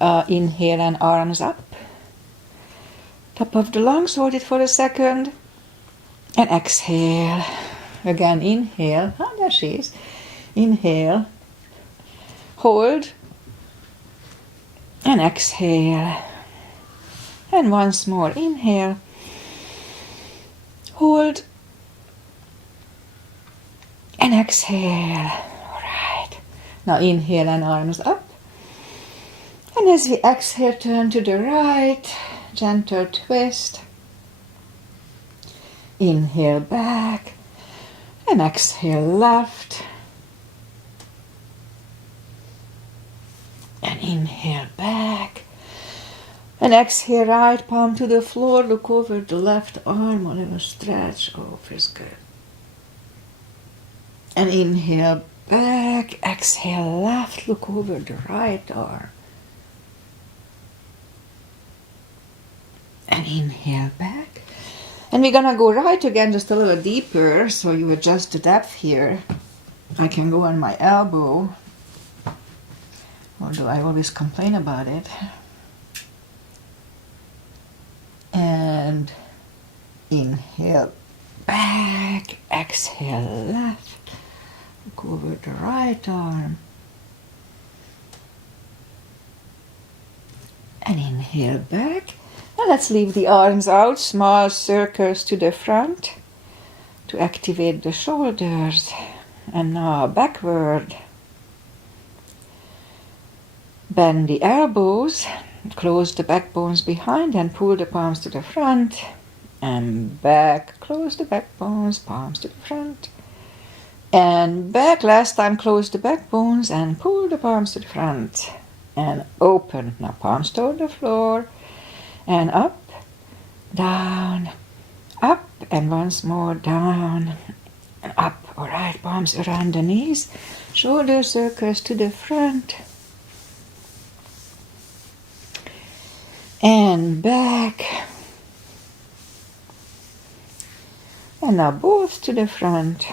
Inhale and arms up. Top of the lungs, hold it for a second. And exhale. Again, inhale. There she is. Inhale. Hold. And exhale. And once more, inhale. Hold. And exhale. All right. Now inhale and arms up. And as we exhale, turn to the right. Gentle twist. Inhale back. And exhale left. And inhale back. And exhale right palm to the floor. Look over the left arm. A little stretch. Oh, feels good. And inhale back. Exhale left. Look over the right arm. And inhale back. And we're gonna go right again, just a little deeper, so you adjust the depth here. I can go on my elbow, although I always complain about it. And inhale back, exhale left. Look over the right arm. And inhale back. And let's leave the arms out, small circles to the front to activate the shoulders. And now backward. Bend the elbows, close the backbones behind and pull the palms to the front. And back, close the backbones, palms to the front. And back, last time close the backbones and pull the palms to the front. And open, now palms toward the floor. And up, down, up, and once more down, and up. All right, palms around the knees, shoulder circles to the front, and back, and now both to the front,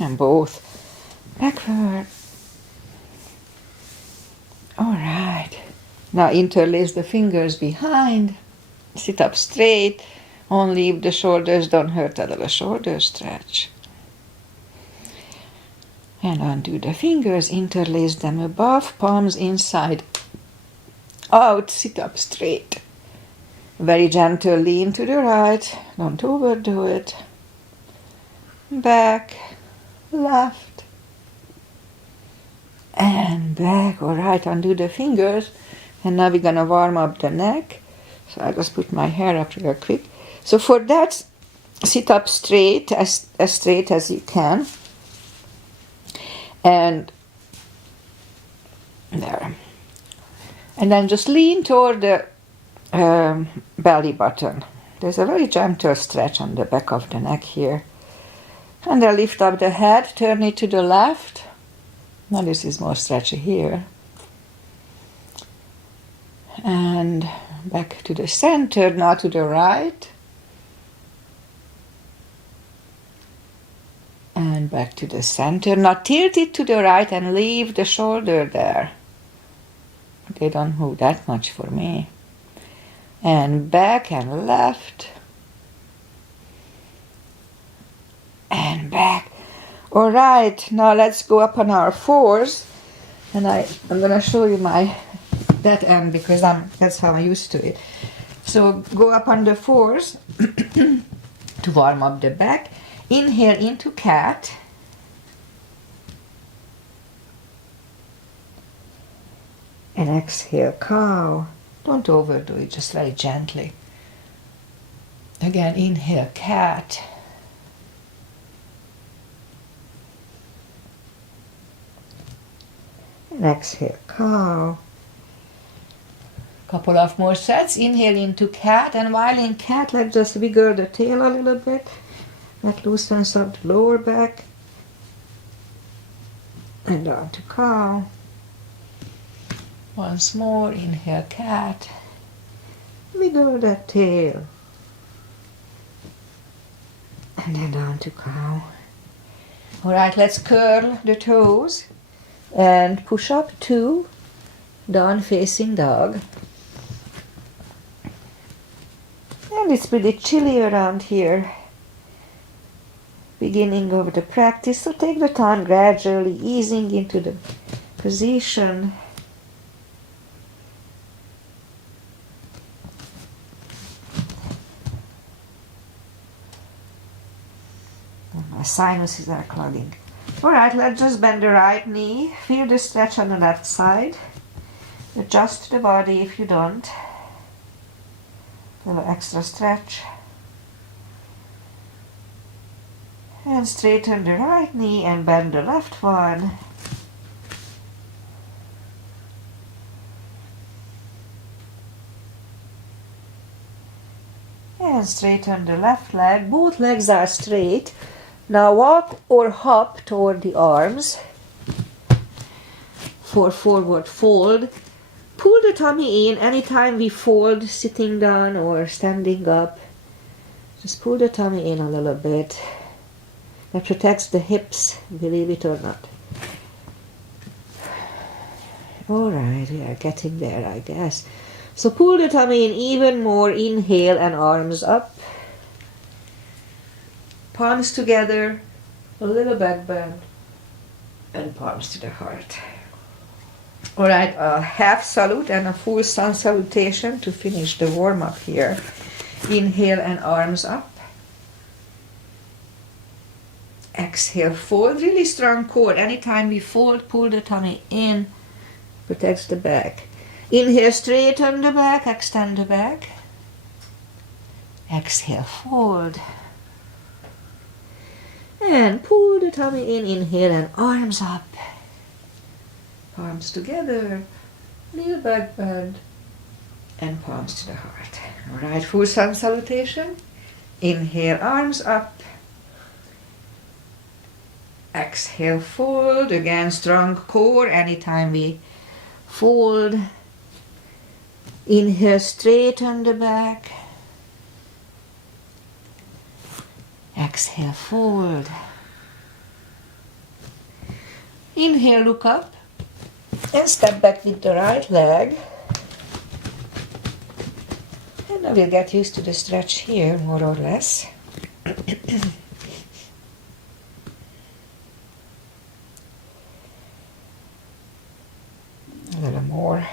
and both backward. All right. Now interlace the fingers behind, sit up straight, only if the shoulders don't hurt, a little shoulder stretch. And undo the fingers, interlace them above, palms inside, out, sit up straight. Very gentle, lean to the right, don't overdo it. Back, left, and back. All right, undo the fingers. And now we're gonna warm up the neck. So I just put my hair up real quick. So for that, sit up straight, as straight as you can. And there. And then just lean toward the belly button. There's a very gentle stretch on the back of the neck here. And then lift up the head, turn it to the left. Now this is more stretchy here. And back to the center, now to the right. And back to the center. Now tilt it to the right and leave the shoulder there. They don't move that much for me. And back and left. And back. All right, now let's go up on our fours. And I'm going to show you that end because that's how I'm used to it. So go up on the fours to warm up the back. Inhale into cat. And exhale cow. Don't overdo it, just very gently. Again, inhale cat. And exhale cow. Couple of more sets. Inhale into cat, and while in cat, let's just wiggle the tail a little bit. That loosens up the lower back. And down to cow. Once more, inhale cat. Wiggle that tail. And then down to cow. All right, let's curl the toes and push up 2, down facing dog. And it's pretty chilly around here. Beginning of the practice, so take the time gradually easing into the position. My sinuses are clogging. Alright, let's just bend the right knee. Feel the stretch on the left side. Adjust the body if you don't. A little extra stretch. And straighten the right knee and bend the left one. And straighten the left leg. Both legs are straight. Now walk or hop toward the arms for forward fold. Pull the tummy in anytime we fold, sitting down or standing up. Just pull the tummy in a little bit. That protects the hips, believe it or not. Alright, we are getting there, I guess. So pull the tummy in even more. Inhale and arms up. Palms together, a little back bend, and palms to the heart. Alright, a half salute and a full sun salutation to finish the warm-up here. Inhale and arms up. Exhale, fold. Really strong core. Anytime we fold, pull the tummy in. Protects the back. Inhale, straighten the back, extend the back. Exhale, fold. And pull the tummy in. Inhale and arms up. Palms together. Little back bend. And palms to the heart. Alright, full sun salutation. Inhale, arms up. Exhale, fold. Again, strong core anytime we fold. Inhale, straighten the back. Exhale, fold. Inhale, look up. And step back with the right leg. And I will get used to the stretch here, more or less. A little more.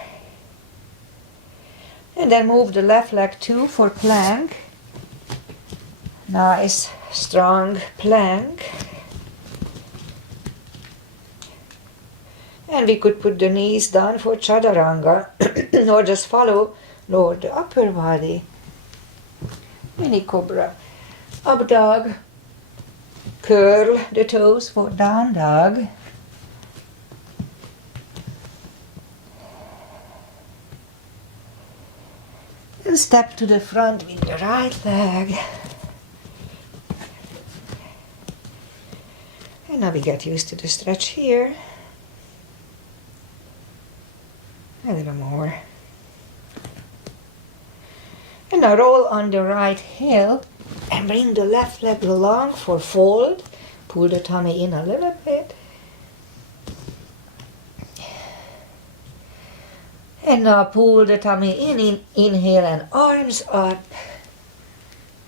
And then move the left leg too for plank. Nice, strong plank. And we could put the knees down for chaturanga or just follow lower the upper body. Mini cobra. Up dog. Curl the toes for down dog. And step to the front with the right leg. And now we get used to the stretch here. A little more. And now roll on the right heel and bring the left leg along for fold. Pull the tummy in a little bit. And now pull the tummy in, inhale and arms up.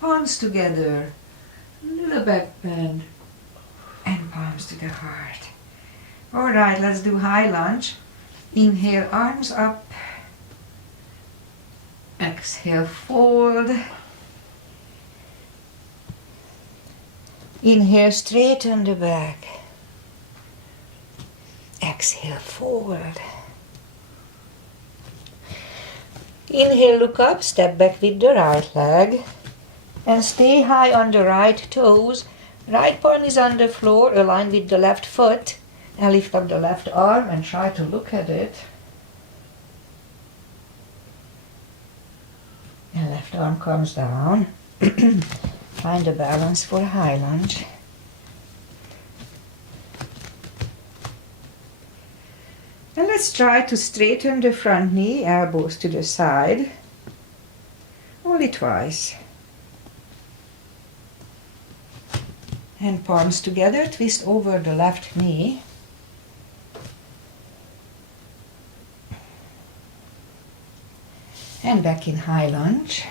Palms together, little back bend, and palms to the heart. Alright, let's do high lunge. Inhale, arms up. Exhale, fold. Inhale, straighten the back. Exhale, fold. Inhale, look up, step back with the right leg. And stay high on the right toes. Right palm is on the floor, align with the left foot. And lift up the left arm and try to look at it. And left arm comes down. Find a balance for a high lunge. And let's try to straighten the front knee, elbows to the side. Only twice. And palms together, twist over the left knee. And back in high lunge.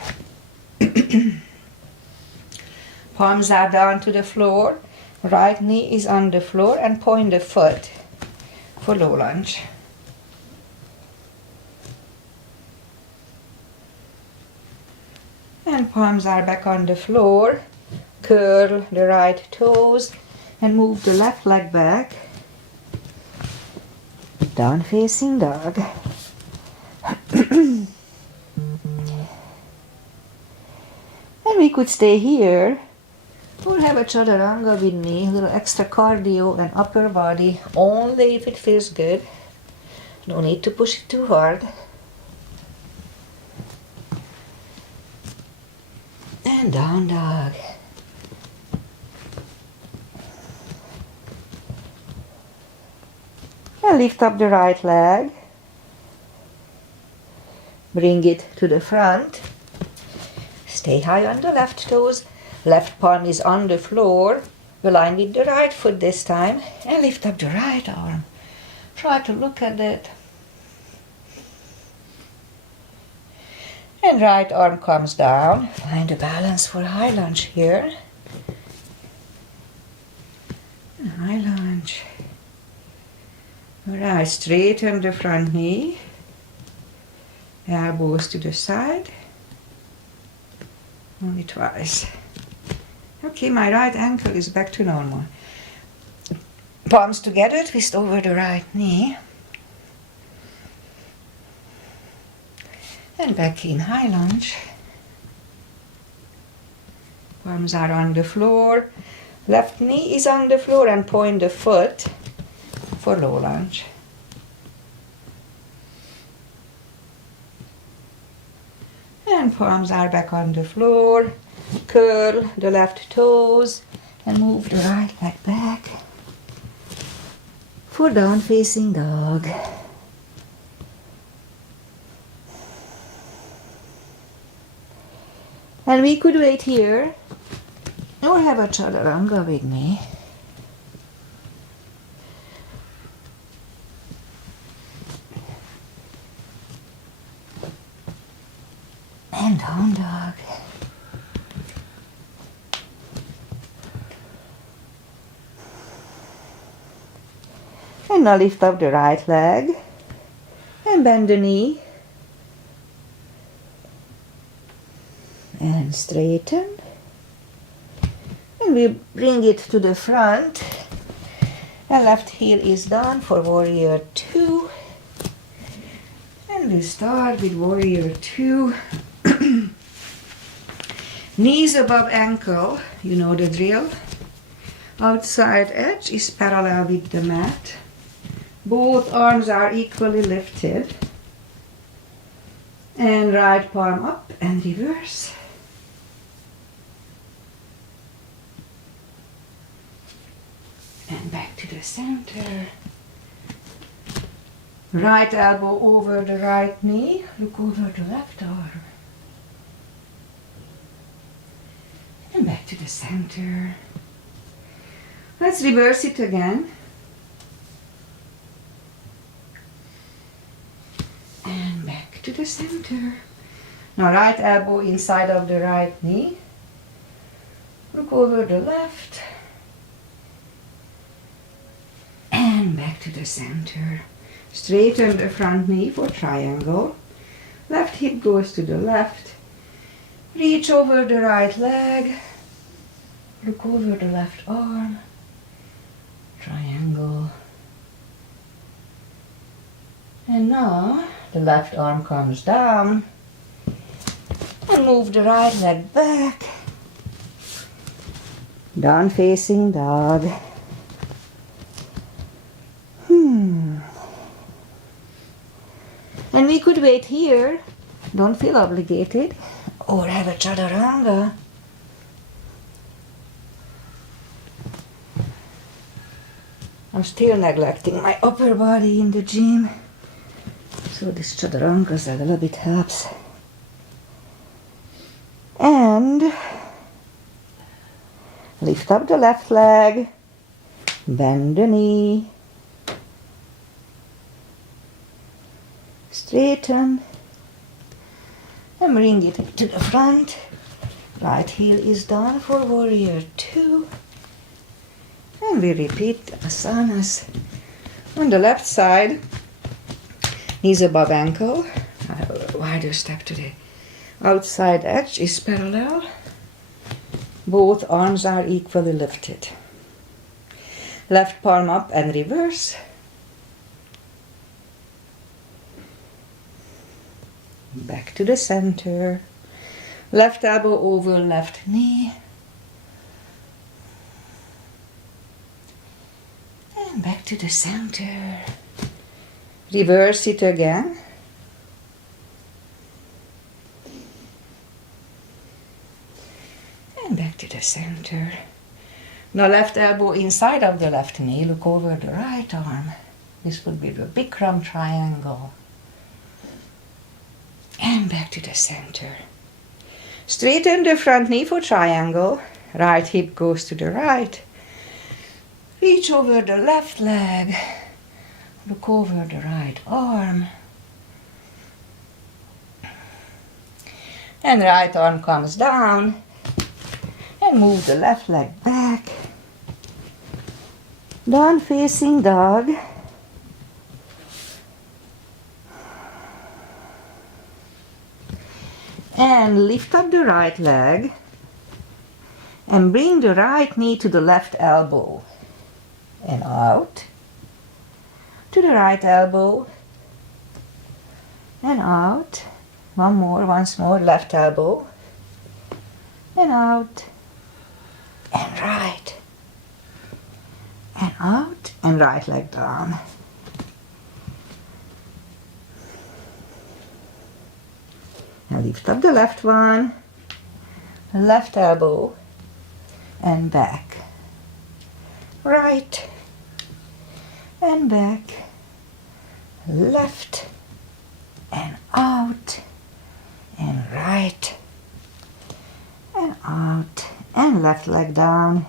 Palms are down to the floor. Right knee is on the floor and point the foot for low lunge. And palms are back on the floor. Curl the right toes and move the left leg back. Down facing dog. And we could stay here or have a chaturanga with me, a little extra cardio and upper body, only if it feels good. No need to push it too hard. And down dog. And lift up the right leg. Bring it to the front. Stay high on the left toes. Left palm is on the floor. Align with the right foot this time. And lift up the right arm. Try to look at it. And right arm comes down. Find a balance for high lunge here. And high lunge. Alright, straighten the front knee. Elbows to the side. Only twice. Okay, my right ankle is back to normal. Palms together, twist over the right knee. And back in high lunge. Palms are on the floor. Left knee is on the floor and point the foot for low lunge. And palms are back on the floor. Curl the left toes and move the right leg back for down facing dog. And we could wait here or have a chaturanga with me. And down dog. And now lift up the right leg and bend the knee. And straighten. And we bring it to the front. And left heel is down for warrior 2. And we start with warrior 2. Knees above ankle, you know the drill. Outside edge is parallel with the mat. Both arms are equally lifted. And right palm up and reverse. And back to the center. Right elbow over the right knee. Look over the left arm. And back to the center. Let's reverse it again. And back to the center. Now right elbow inside of the right knee. Look over the left. And back to the center. Straighten the front knee for triangle. Left hip goes to the left. Reach over the right leg. Look over the left arm. Triangle. And now the left arm comes down. And move the right leg back. Down facing dog. And we could wait here. Don't feel obligated. Or have a chaturanga. I'm still neglecting my upper body in the gym. So this chaturangas a little bit helps. And lift up the left leg. Bend the knee. Straighten. And bring it to the front. Right heel is down for warrior 2. And we repeat asanas. On the left side, knees above ankle. Wider step to the outside edge is parallel. Both arms are equally lifted. Left palm up and reverse. Back to the center. Left elbow over left knee. And back to the center. Reverse it again. And back to the center. Now left elbow inside of the left knee. Look over the right arm. This would be the Bikram triangle. And back to the center. Straighten the front knee for triangle. Right hip goes to the right. Reach over the left leg. Look over the right arm. And right arm comes down. And move the left leg back. Down facing dog. And lift up the right leg. And bring the right knee to the left elbow. And out. To the right elbow. And out. One more, once more, left elbow. And out. And right. And out. And right leg down. Now lift up the left one. Left elbow. And back. Right. And back. Left. And out. And right. And out. And left leg down.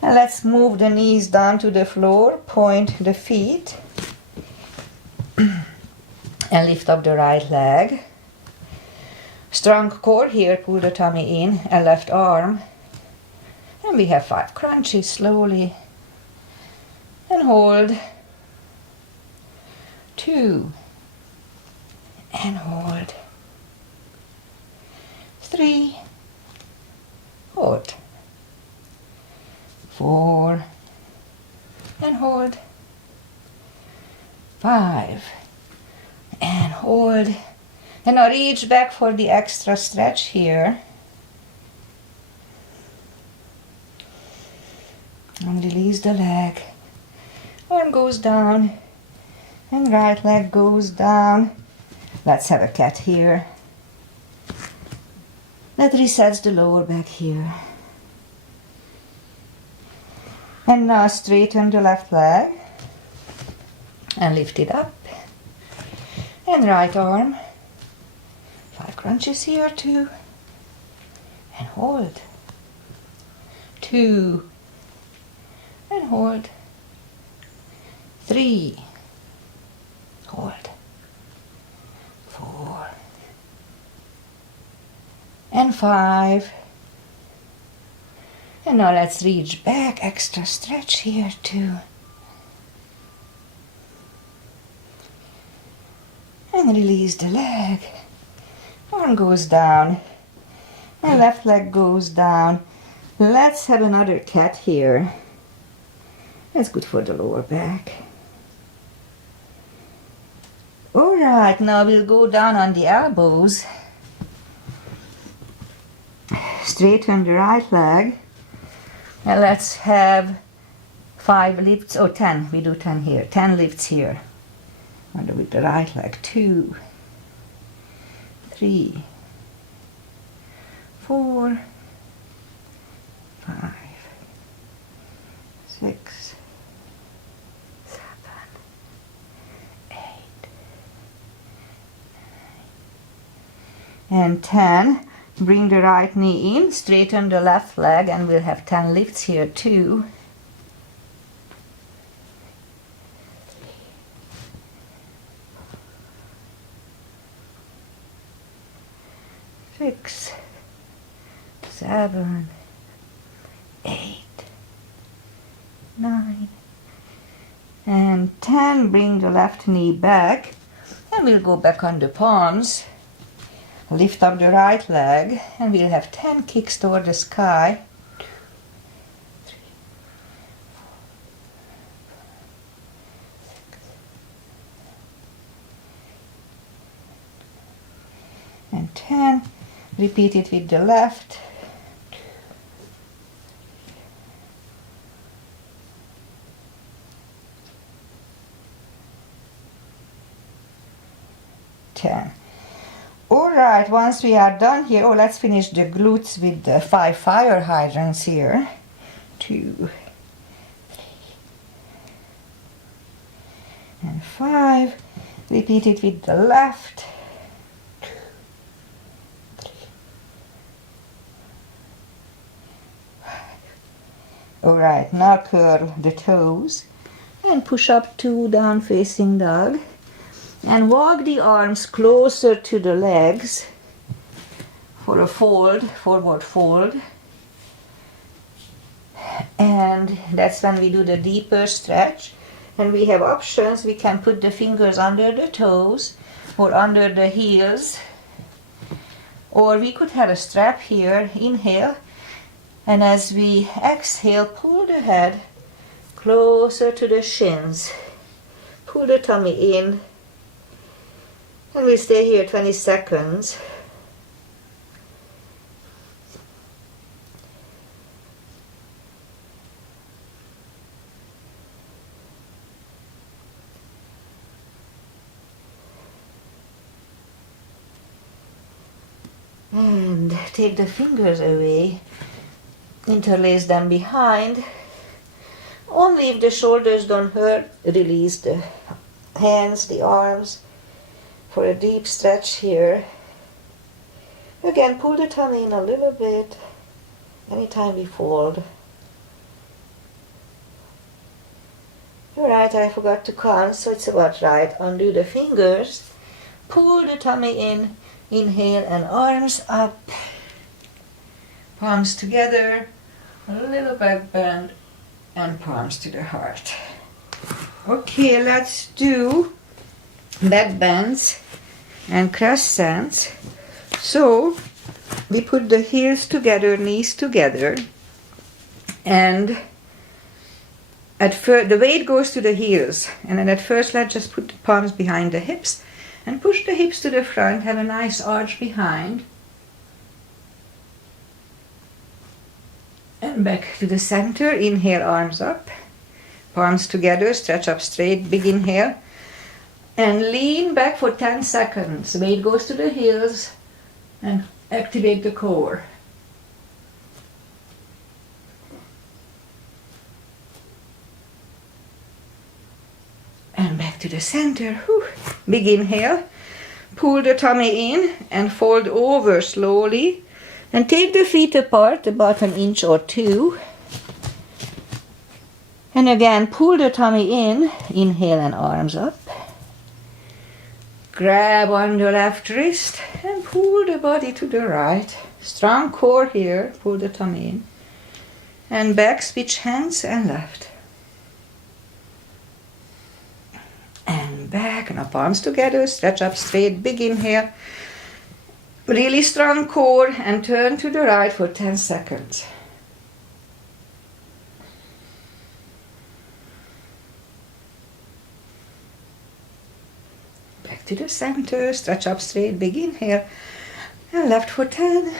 And let's move the knees down to the floor. Point the feet. And lift up the right leg. Strong core here, pull the tummy in and left arm. And we have 5 crunches slowly. And hold. 2. And hold. 3. Hold. 4. And hold. 5. And hold. And now reach back for the extra stretch here. And release the leg. Arm goes down. And right leg goes down. Let's have a cat here. That resets the lower back here. And now straighten the left leg. And lift it up. And right arm. 5 crunches here, 2. And hold. 2. And hold. 3. Hold. 4. And 5. And now let's reach back, extra stretch here, 2. And release the leg. Arm goes down. And left leg goes down. Let's have another cat here. That's good for the lower back. Alright, now we'll go down on the elbows. Straighten the right leg. And let's have 5 lifts, 10. We do 10 here. 10 lifts here. Under with the right leg. 2, 3, 4, 5, 6, 7, 8, 9, and 10. Bring the right knee in, straighten the left leg, and we'll have 10 lifts here. 2, 6, 7, 8, 9, and 10. Bring the left knee back, and we'll go back on the palms. Lift up the right leg, and we'll have 10 kicks toward the sky. 2, 3, 4, 5, 6, and 10. Repeat it with the left. 2, 10. Alright, once we are done here, let's finish the glutes with the 5 fire hydrants here. 2, 3, and 5. Repeat it with the left. 2, 3, 5. Alright, now curl the toes and push up to down facing dog. And walk the arms closer to the legs for a fold, forward fold. And that's when we do the deeper stretch. And we have options. We can put the fingers under the toes or under the heels. Or we could have a strap here. Inhale. And as we exhale, pull the head closer to the shins. Pull the tummy in. And we stay here 20 seconds. And take the fingers away. Interlace them behind. Only if the shoulders don't hurt, release the hands, the arms. For a deep stretch here. Again, pull the tummy in a little bit anytime we fold. Alright, I forgot to count, so it's about right. Undo the fingers, pull the tummy in, inhale and arms up. Palms together, a little back bend, and palms to the heart. Okay, let's do back bends and crescents. So we put the heels together, knees together, and at first the weight goes to the heels, and then at first let's just put the palms behind the hips and push the hips to the front. Have a nice arch behind, and back to the center. Inhale, arms up, palms together, stretch up straight, big inhale. And lean back for 10 seconds. Weight goes to the heels and activate the core. And back to the center. Whew. Big inhale. Pull the tummy in and fold over slowly. And take the feet apart about an inch or 2. And again, pull the tummy in. Inhale and arms up. Grab on the left wrist and pull the body to the right. Strong core here, pull the tummy in. And back, switch hands and left. And back, now palms together, stretch up straight, big inhale. Really strong core and turn to the right for 10 seconds. Back to the center, stretch up straight, big inhale, and left for 10.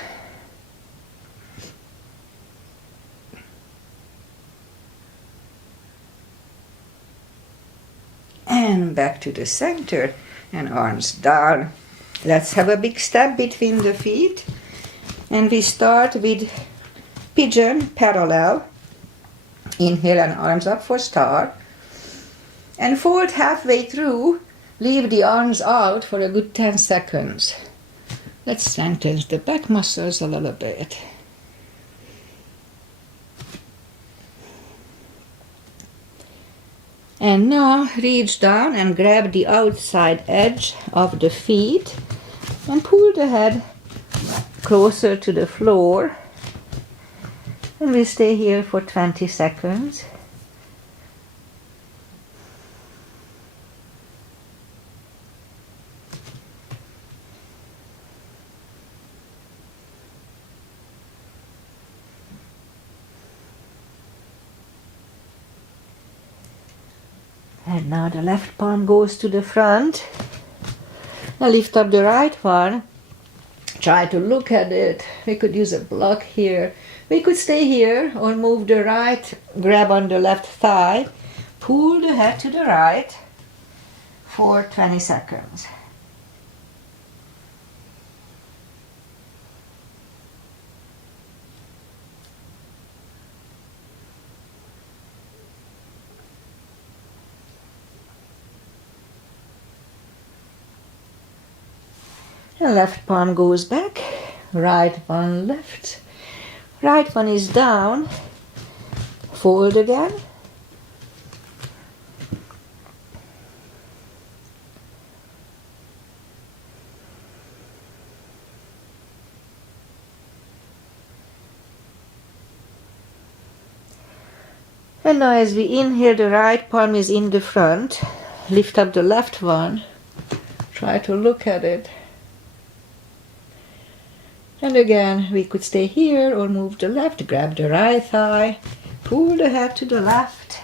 And back to the center, and arms down. Let's have a big step between the feet, and we start with pigeon parallel. Inhale and arms up for star, and fold halfway through. Leave the arms out for a good 10 seconds. Let's strengthen the back muscles a little bit. And now reach down and grab the outside edge of the feet and pull the head closer to the floor. And we stay here for 20 seconds. And now the left palm goes to the front. Now lift up the right one. Try to look at it. We could use a block here. We could stay here or move the right, grab on the left thigh, pull the head to the right for 20 seconds. The left palm goes back, right one left, right one is down, fold again, and now as we inhale, the right palm is in the front, lift up the left one, try to look at it. And again, we could stay here or move the left, grab the right thigh, pull the head to the left.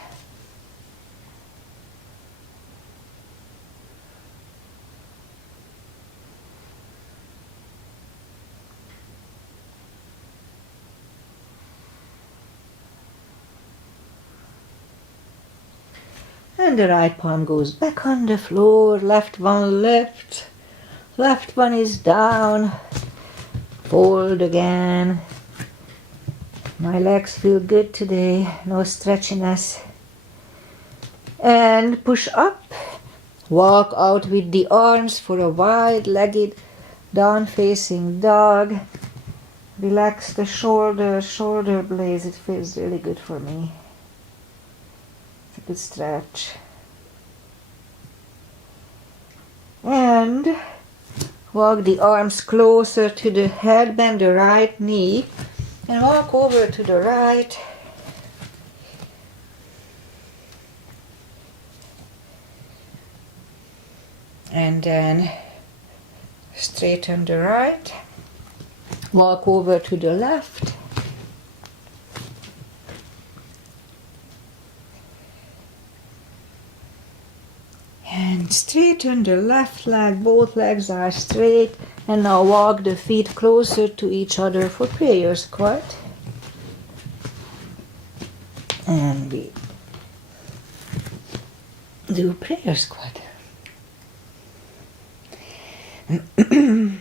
And the right palm goes back on the floor, left one left, left one is down. Fold again. My legs feel good today, no stretchiness. And push up. Walk out with the arms for a wide-legged down-facing dog. Relax the shoulder blades. It feels really good for me. It's a good stretch. And walk the arms closer to the head, bend the right knee, and walk over to the right. And then straighten the right, walk over to the left. And straighten the left leg, both legs are straight. And now walk the feet closer to each other for prayer squat. And we do prayer squat. And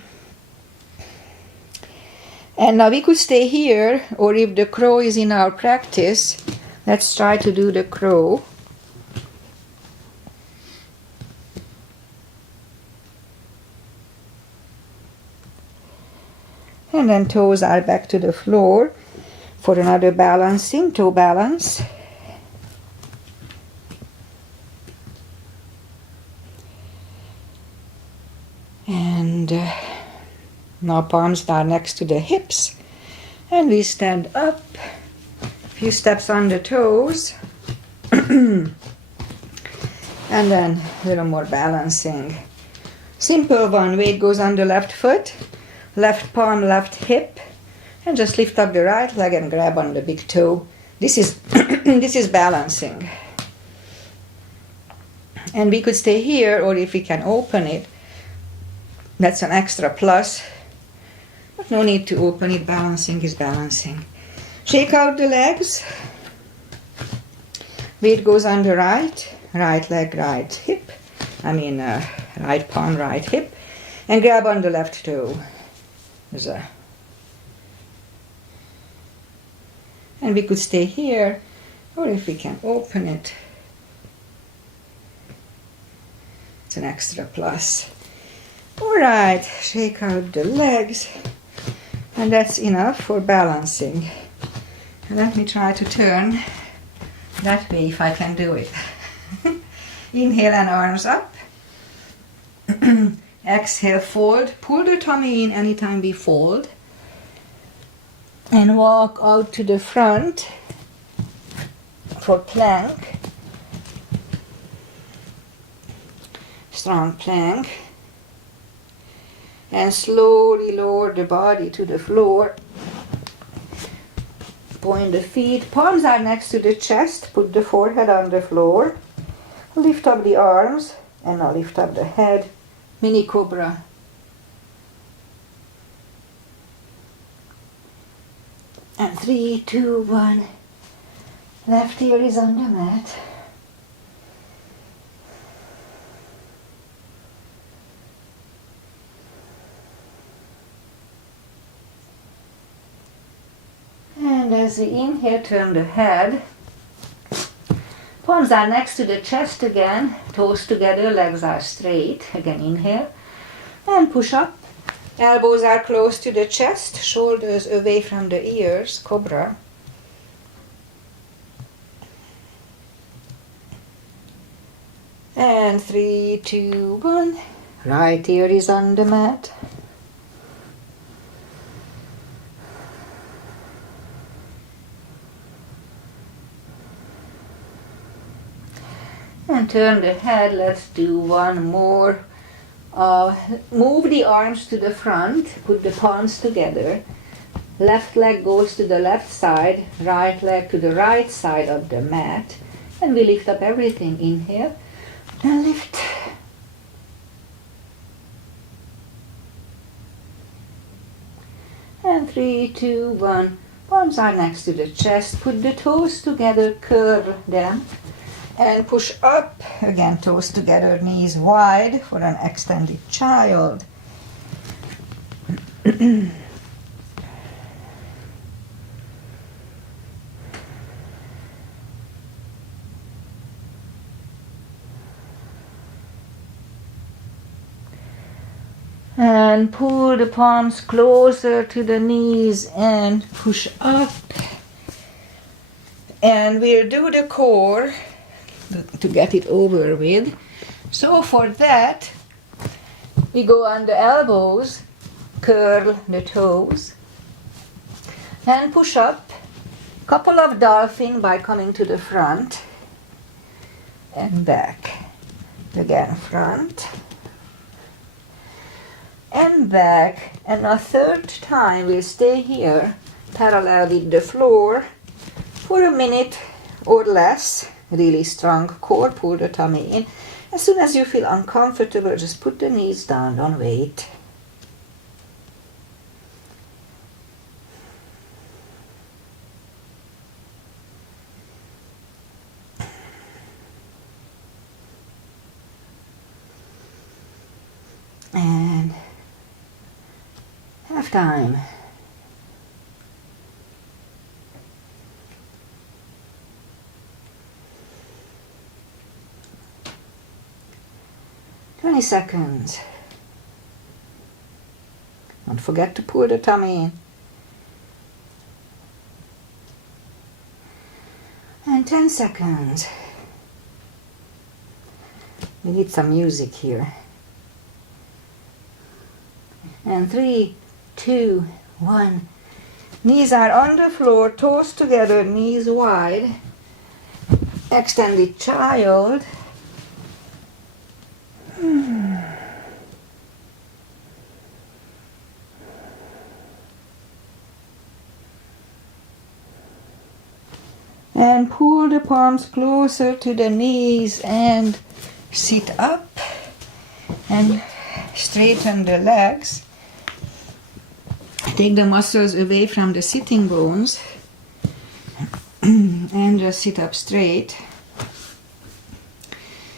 now we could stay here, or if the crow is in our practice, let's try to do the crow. And then toes are back to the floor for another balancing, toe balance. And now palms are next to the hips. And we stand up, a few steps on the toes. And then a little more balancing. Simple one, weight goes on the left foot. Left palm, left hip, and just lift up the right leg and grab on the big toe. This is this is balancing. And we could stay here, or if we can open it, that's an extra plus. But no need to open it, balancing is balancing. Shake out the legs. Weight goes on the right leg, right hip. Right palm, right hip. And grab on the left toe. And we could stay here, or if we can open it, it's an extra plus. Alright, shake out the legs, and that's enough for balancing. And let me try to turn that way if I can do it. Inhale and arms up. Exhale, fold. Pull the tummy in anytime we fold. and walk out to the front for plank. Strong plank. And slowly lower the body to the floor. Point the feet. Palms are next to the chest. Put the forehead on the floor. Lift up the arms and now lift up the head. Mini cobra. And 3, 2, 1. Left ear is on the mat. And as we inhale, turn the head. Palms are next to the chest again. Toes together, legs are straight. Again, inhale. And push up. Elbows are close to the chest. Shoulders away from the ears. Cobra. And 3, 2, 1. Right ear is on the mat. And turn the head. Let's do one more. Move the arms to the front. Put the palms together. Left leg goes to the left side. Right leg to the right side of the mat. And we lift up everything. Inhale. And lift. And 3, 2, 1. Palms are next to the chest. Put the toes together. Curl them. And push up, again toes together, knees wide for an extended child. And pull the palms closer to the knees and push up. And we'll do the core to get it over with. So for that, we go on the elbows, curl the toes, and push up. Couple of dolphin by coming to the front and back. Again, front and back. And a third time we'll stay here, parallel with the floor, for a minute or less. Really strong core, pull the tummy in. As soon as you feel uncomfortable, just put the knees down, don't wait. And half time. Seconds. Don't forget to pull the tummy in. And 10 seconds. We need some music here. And 3, 2, 1. Knees are on the floor, toes together, knees wide. Extended child. And pull the palms closer to the knees and sit up and straighten the legs. Take the muscles away from the sitting bones and just sit up straight.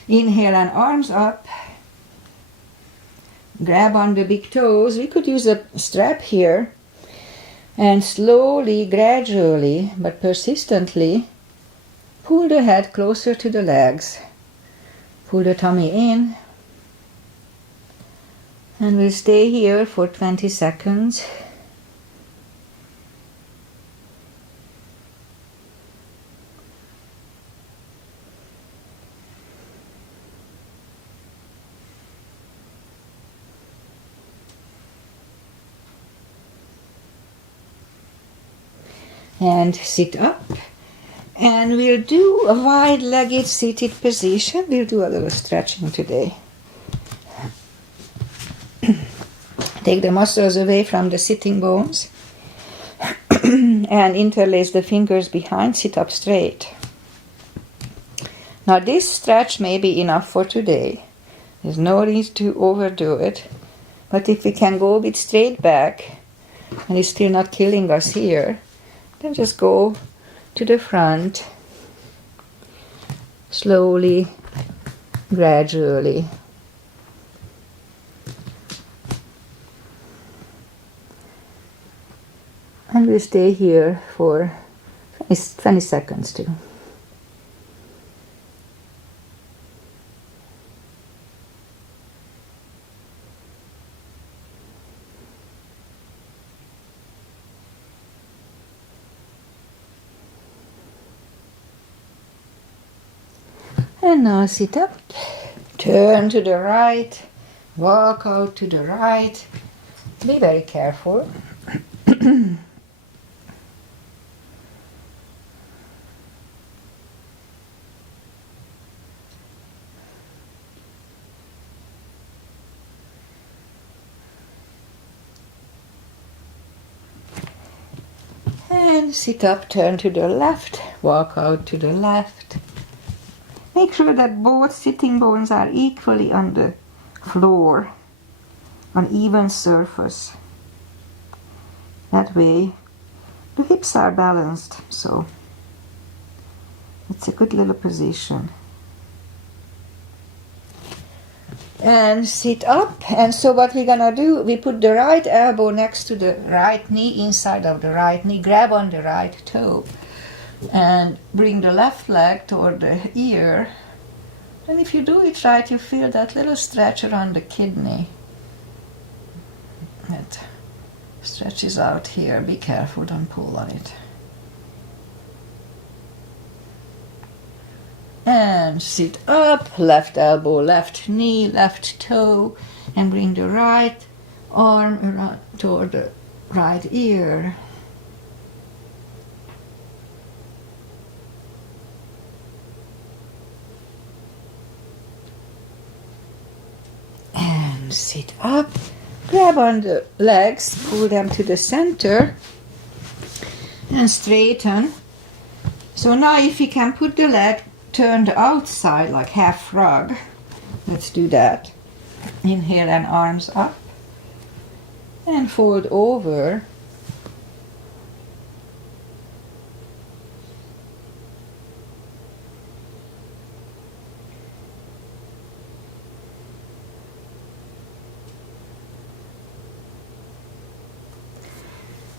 Inhale and arms up. Grab on the big toes. We could use a strap here. And slowly, gradually, but persistently, pull the head closer to the legs. Pull the tummy in. And we'll stay here for 20 seconds. And sit up. And we'll do a wide-legged seated position. We'll do a little stretching today. Take the muscles away from the sitting bones. And interlace the fingers behind. Sit up straight. Now this stretch may be enough for today. There's no need to overdo it. But if we can go a bit straight back, and it's still not killing us here, then just go to the front, slowly, gradually. And we'll stay here for 20 seconds too. And now sit up, turn to the right, walk out to the right. Be very careful. And sit up, turn to the left, walk out to the left. Make sure that both sitting bones are equally on the floor, on even surface. That way the hips are balanced, so it's a good little position. And sit up, and so what we're gonna do, we put the right elbow next to the right knee, inside of the right knee, grab on the right toe, and bring the left leg toward the ear. And if you do it right, you feel that little stretch around the kidney. It stretches out here. Be careful, don't pull on it. And sit up, left elbow, left knee, left toe, and bring the right arm around toward the right ear. And sit up, grab on the legs, pull them to the center, and straighten. So now if you can put the leg turned outside like half frog, let's do that. Inhale and arms up, and fold over.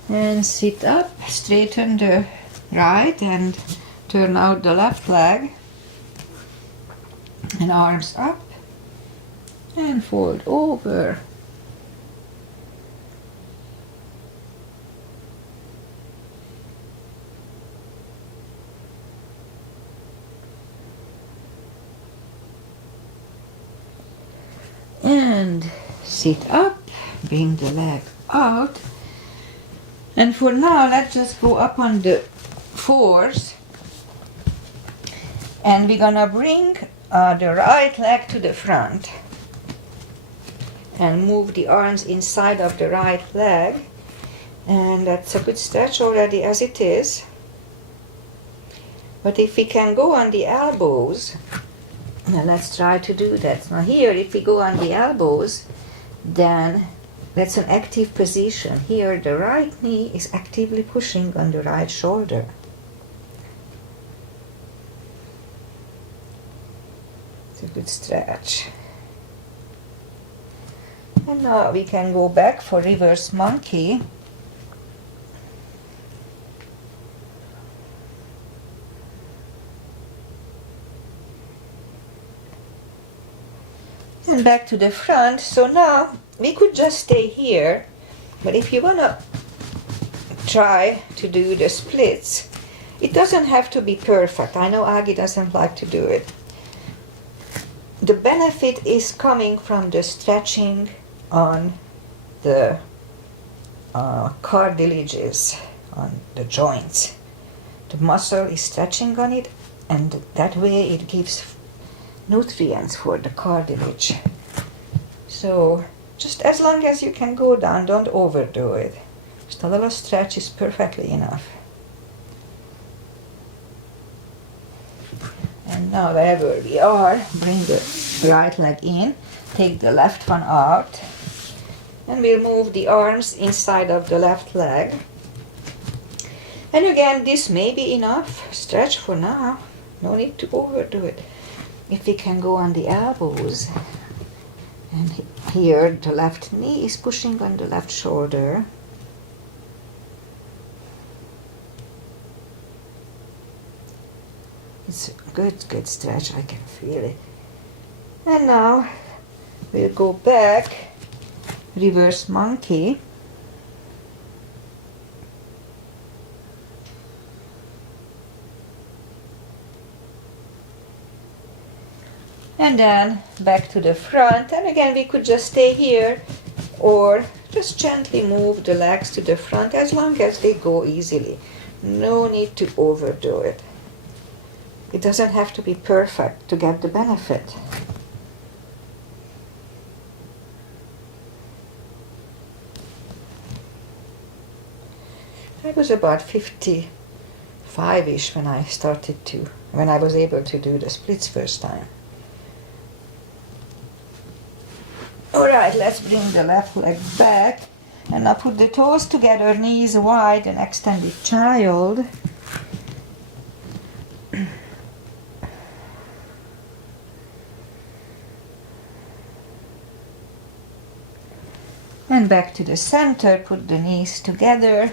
And sit up, straighten the right and turn out the left leg. And arms up, and fold over. And sit up, bring the leg out. And for now, let's just go up on the fours. And we're gonna bring the right leg to the front. And move the arms inside of the right leg. And that's a good stretch already as it is. But if we can go on the elbows, now let's try to do that. Now here, if we go on the elbows, then that's an active position. Here, the right knee is actively pushing on the right shoulder. It's a good stretch. And now we can go back for reverse monkey. And back to the front. So now we could just stay here, but if you want to try to do the splits, it doesn't have to be perfect. I know Agi doesn't like to do it. The benefit is coming from the stretching on the cartilages on the joints. The muscle is stretching on it, and that way it gives nutrients for the cartilage. So just as long as you can go down, don't overdo it. Just a little stretch is perfectly enough. And now wherever we are, bring the right leg in, take the left one out, and we'll move the arms inside of the left leg. And again, this may be enough stretch for now. No need to overdo it. If we can go on the elbows, and here the left knee is pushing on the left shoulder. It's a good stretch, I can feel it. And now we'll go back, reverse monkey. And then back to the front, and again we could just stay here or just gently move the legs to the front as long as they go easily. No need to overdo it. It doesn't have to be perfect to get the benefit. I was about 55-ish when I was able to do the splits first time. Alright, let's bring the left leg back, and now put the toes together, knees wide, and extended child. And back to the center, put the knees together,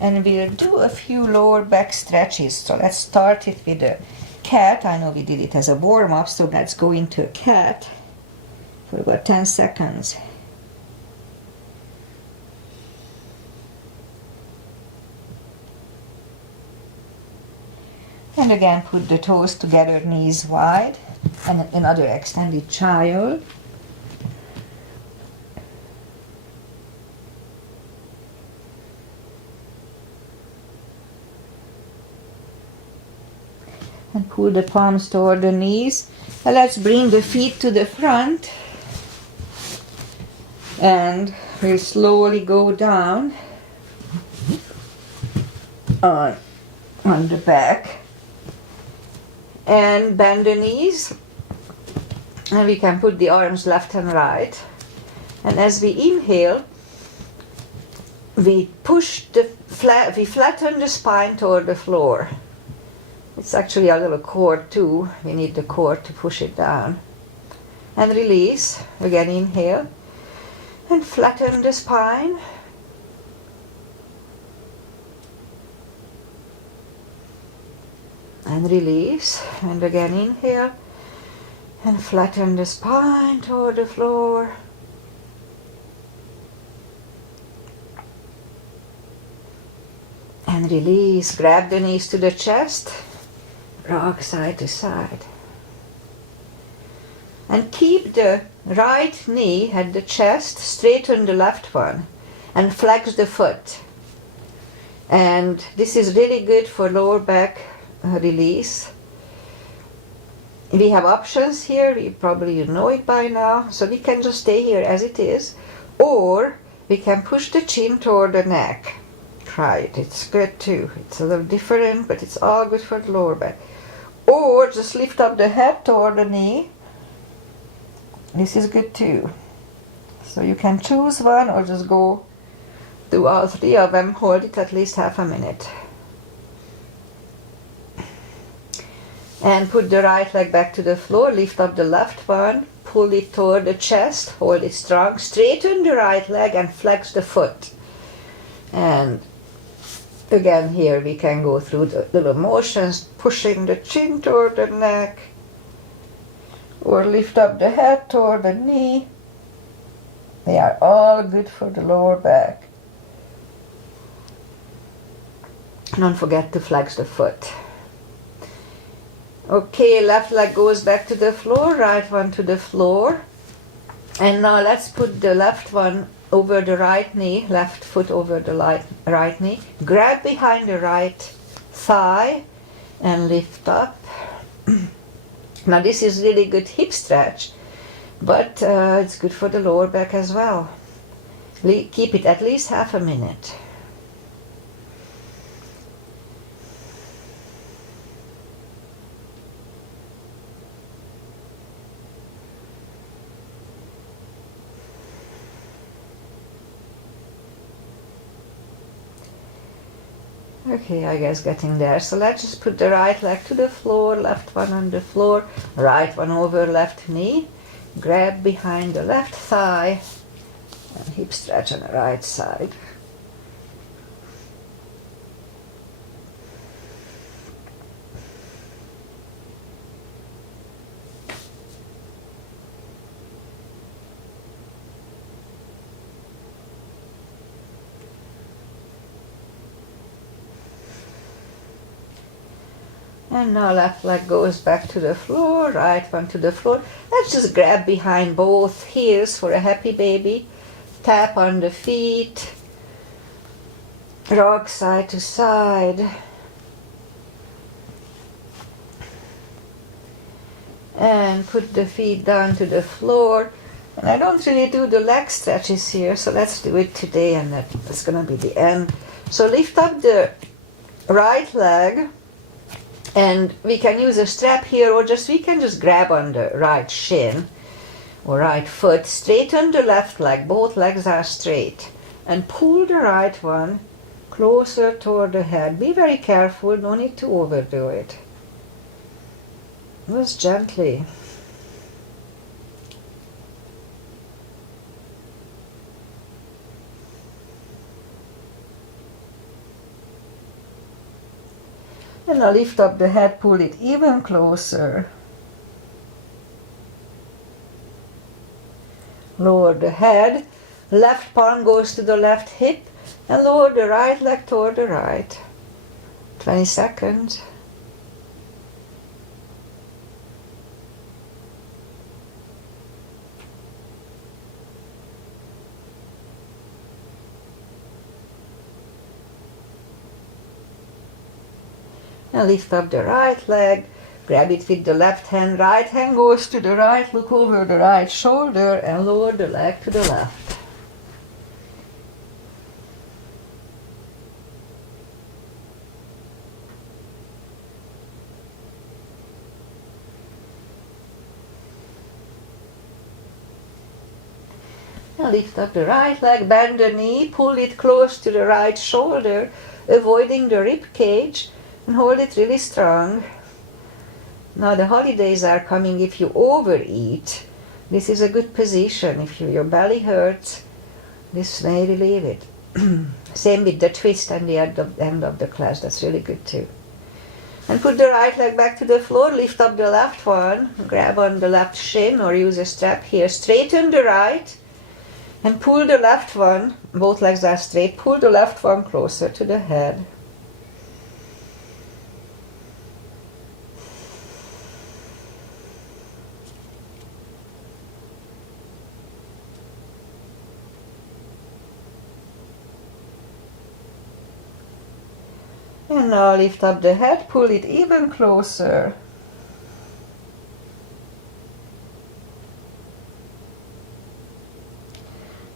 and we'll do a few lower back stretches. So let's start it with a cat. I know we did it as a warm-up, so let's go into a cat for about 10 seconds. And again, put the toes together, knees wide, and another extended child. And pull the palms toward the knees. And let's bring the feet to the front. And we'll slowly go down on the back. And bend the knees. And we can put the arms left and right. And as we inhale, we flatten the spine toward the floor. It's actually a little cord too. We need the cord to push it down. And release. Again, inhale. And flatten the spine. And release. And again, inhale. And flatten the spine toward the floor. And release. Grab the knees to the chest. Rock side to side. And keep the right knee at the chest, straighten the left one, and flex the foot. And this is really good for lower back release. We have options here, you know it by now, so we can just stay here as it is, or we can push the chin toward the neck. Try it, it's good too. It's a little different, but it's all good for the lower back. Or just lift up the head toward the knee. This is good too. So you can choose one or just go do all three of them. Hold it at least half a minute. And put the right leg back to the floor. Lift up the left one. Pull it toward the chest. Hold it strong. Straighten the right leg and flex the foot. And again, here we can go through the little motions, pushing the chin toward the neck, or lift up the head toward the knee. They are all good for the lower back. Don't forget to flex the foot. Okay, left leg goes back to the floor, right one to the floor. And now let's put the left one over the right knee, left foot over the right knee. Grab behind the right thigh and lift up. Now this is really good hip stretch, but it's good for the lower back as well. Keep it at least half a minute. Okay, I guess getting there. So let's just put the right leg to the floor, left one on the floor, right one over left knee. Grab behind the left thigh and hip stretch on the right side. And now left leg goes back to the floor, right one to the floor. Let's just grab behind both heels for a happy baby. Tap on the feet. Rock side to side. And put the feet down to the floor. And I don't really do the leg stretches here, so let's do it today, and that's going to be the end. So lift up the right leg. And we can use a strap here, or we can just grab on the right shin or right foot. Straighten the left leg, both legs are straight. And pull the right one closer toward the head. Be very careful, no need to overdo it. Just gently. And now lift up the head, pull it even closer. Lower the head, left palm goes to the left hip, and lower the right leg toward the right. 20 seconds. And lift up the right leg, grab it with the left hand goes to the right, look over the right shoulder and lower the leg to the left. And lift up the right leg, bend the knee, pull it close to the right shoulder, avoiding the rib cage. And hold it really strong. Now the holidays are coming. If you overeat, this is a good position. If your belly hurts, this may relieve it. Same with the twist and the end of the class. That's really good too. And put the right leg back to the floor. Lift up the left one. Grab on the left shin or use a strap here. Straighten the right. And pull the left one. Both legs are straight. Pull the left one closer to the head. And now lift up the head, pull it even closer.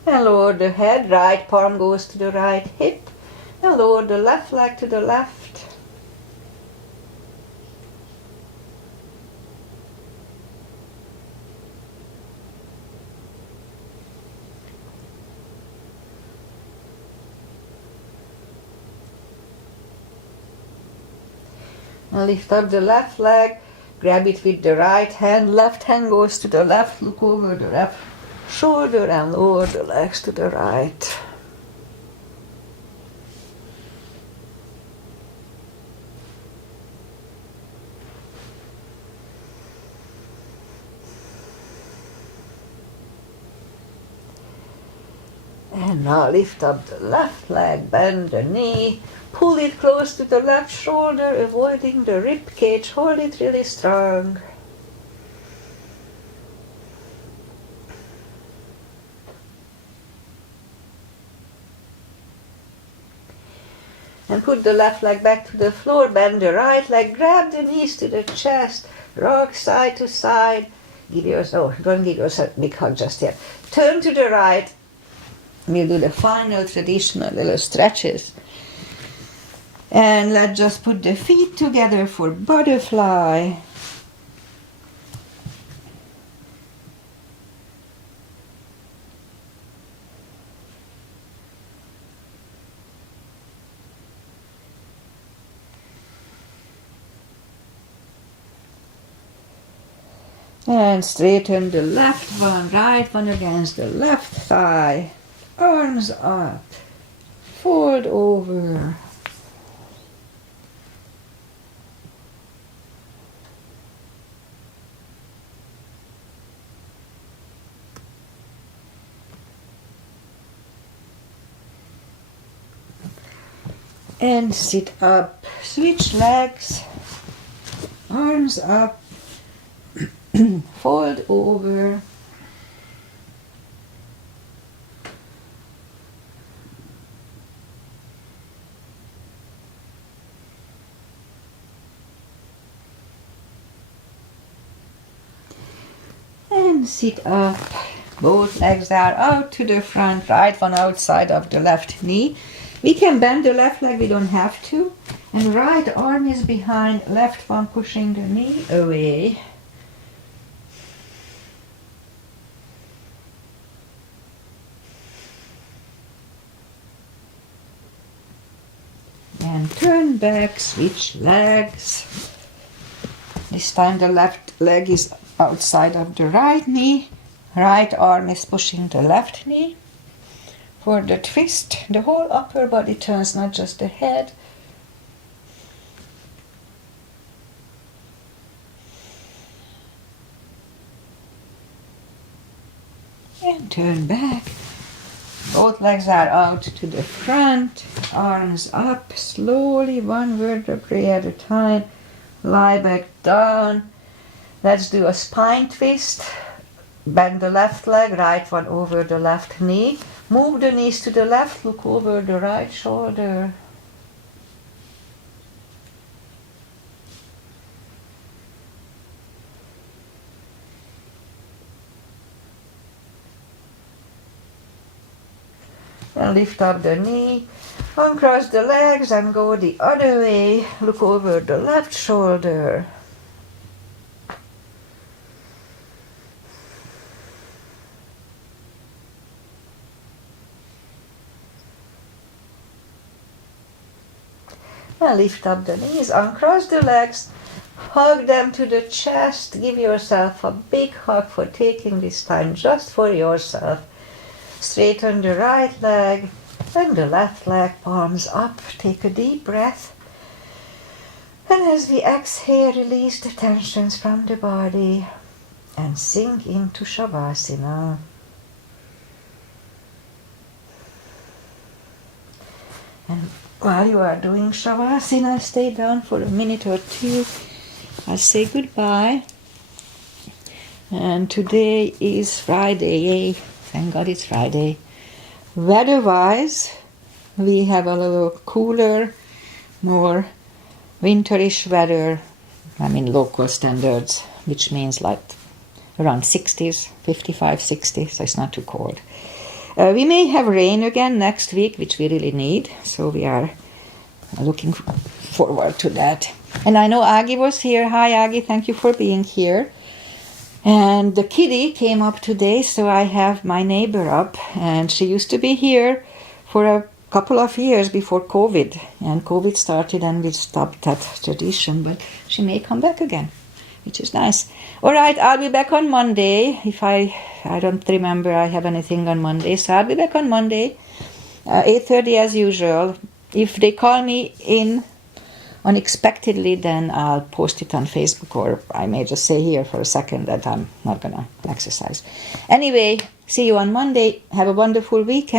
And lower the head, right palm goes to the right hip. And lower the left leg to the left. And lift up the left leg, grab it with the right hand goes to the left, look over the left shoulder and lower the legs to the right. And now lift up the left leg, bend the knee, pull it close to the left shoulder, avoiding the rib cage, hold it really strong. and put the left leg back to the floor. Bend the right leg, grab the knees to the chest, rock side to side. Don't give yourself a big hug just yet. Turn to the right. We'll do the final traditional little stretches. And let's just put the feet together for butterfly. And straighten the left one, right one against the left thigh. Arms up. Fold over. And sit up. Switch legs. Arms up. Fold over. And sit up. Both legs are out to the front, right one outside of the left knee. We can bend the left leg, we don't have to. And right arm is behind, left one pushing the knee away. And turn back, switch legs. This time the left leg is outside of the right knee. Right arm is pushing the left knee. For the twist, the whole upper body turns, not just the head. And turn back. Both legs are out to the front, arms up, slowly, one vertebrae at a time. Lie back down. Let's do a spine twist. Bend the left leg, right one over the left knee. Move the knees to the left, look over the right shoulder. And lift up the knee, uncross the legs and go the other way. Look over the left shoulder. And lift up the knees, uncross the legs, hug them to the chest. Give yourself a big hug for taking this time just for yourself. Straighten the right leg and the left leg, palms up. Take a deep breath. And as we exhale, release the tensions from the body and sink into Shavasana. And while you are doing Shavasana, stay down for a minute or two. I'll say goodbye. And today is Friday. Yay. Thank God it's Friday. Weather-wise, we have a little cooler, more winterish weather. I mean local standards, which means like around 60s, 55, 60, so it's not too cold. We may have rain again next week, which we really need, so we are looking forward to that. And I know Agi was here. Hi Agi, thank you for being here. And the kitty came up today, so I have my neighbor up, and she used to be here for a couple of years before COVID, and COVID started and we stopped that tradition, but she may come back again, which is nice. All right, I'll be back on Monday. If I don't remember I have anything on Monday, so I'll be back on Monday, 8:30 as usual. If they call me in unexpectedly, then I'll post it on Facebook, or I may just say here for a second that I'm not gonna exercise. Anyway, see you on Monday. Have a wonderful weekend.